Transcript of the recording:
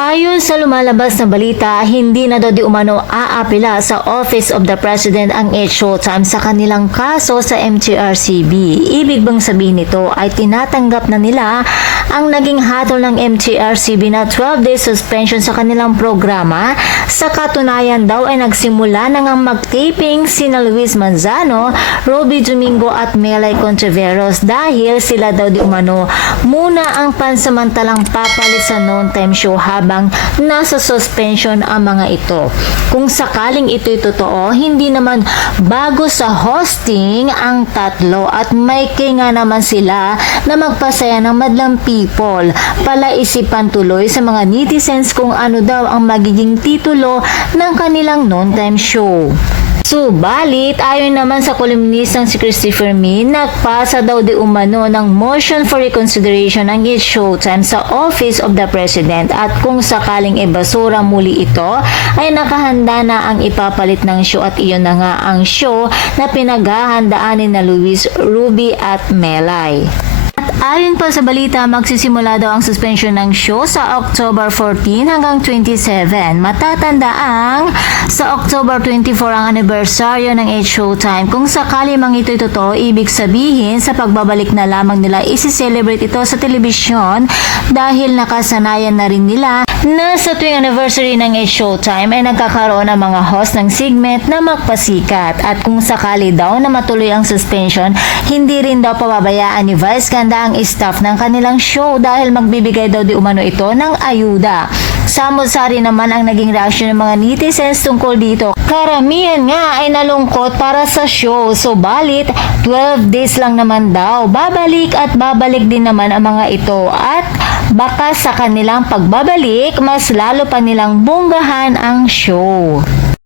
Ayon sa lumalabas na balita, hindi na daw di umano aapela sa Office of the President ang It's Showtime sa kanilang kaso sa MTRCB. Ibig bang sabihin nito ay tinatanggap na nila ang naging hatol ng MTRCB na 12-day suspension sa kanilang programa? Sa katunayan daw ay nagsimula na ngang mag-taping sina Luis Manzano, Roby Domingo at Melay Controveros dahil sila daw di umano muna ang pansamantalang papalit sa non-time show habang nasa suspension ang mga ito. Kung sakaling ito'y totoo, hindi naman bago sa hosting ang tatlo at may nga naman sila na magpasaya ng madlang people. Palaisipan tuloy sa mga netizens kung ano daw ang magiging titulo ng kanilang non-time show. Subalit, ayon naman sa kolumnistang si Christopher Min, nagpasa daw di umano ng motion for reconsideration ang It's Showtime sa Office of the President at kung sakaling ibasura muli ito, ay nakahanda na ang ipapalit ng show at iyon na nga ang show na pinaghahandaan ni na Luis, Ruby at Melay. Ayon pa sa balita, magsisimula daw ang suspension ng show sa October 14 hanggang 27. Matatandaang sa October 24 ang anibersaryo ng It's Showtime. Kung sakali mang ito'y totoo, ibig sabihin sa pagbabalik na lamang nila isi-celebrate ito sa telebisyon dahil nakasanayan na rin nila na sa tuwing anniversary ng It's Showtime ay nagkakaroon ng mga host ng segment na magpasikat. At kung sakali daw na matuloy ang suspension, hindi rin daw pababayaan ni Vice Ganda ang staff ng kanilang show dahil magbibigay daw di umano ito ng ayuda. Samot-sari naman ang naging reaksyon ng mga netizens tungkol dito. Karamihan nga ay nalungkot para sa show. Subalit, 12 days lang naman daw. Babalik at babalik din naman ang mga ito at baka sa kanilang pagbabalik, mas lalo pa nilang bonggahan ang show.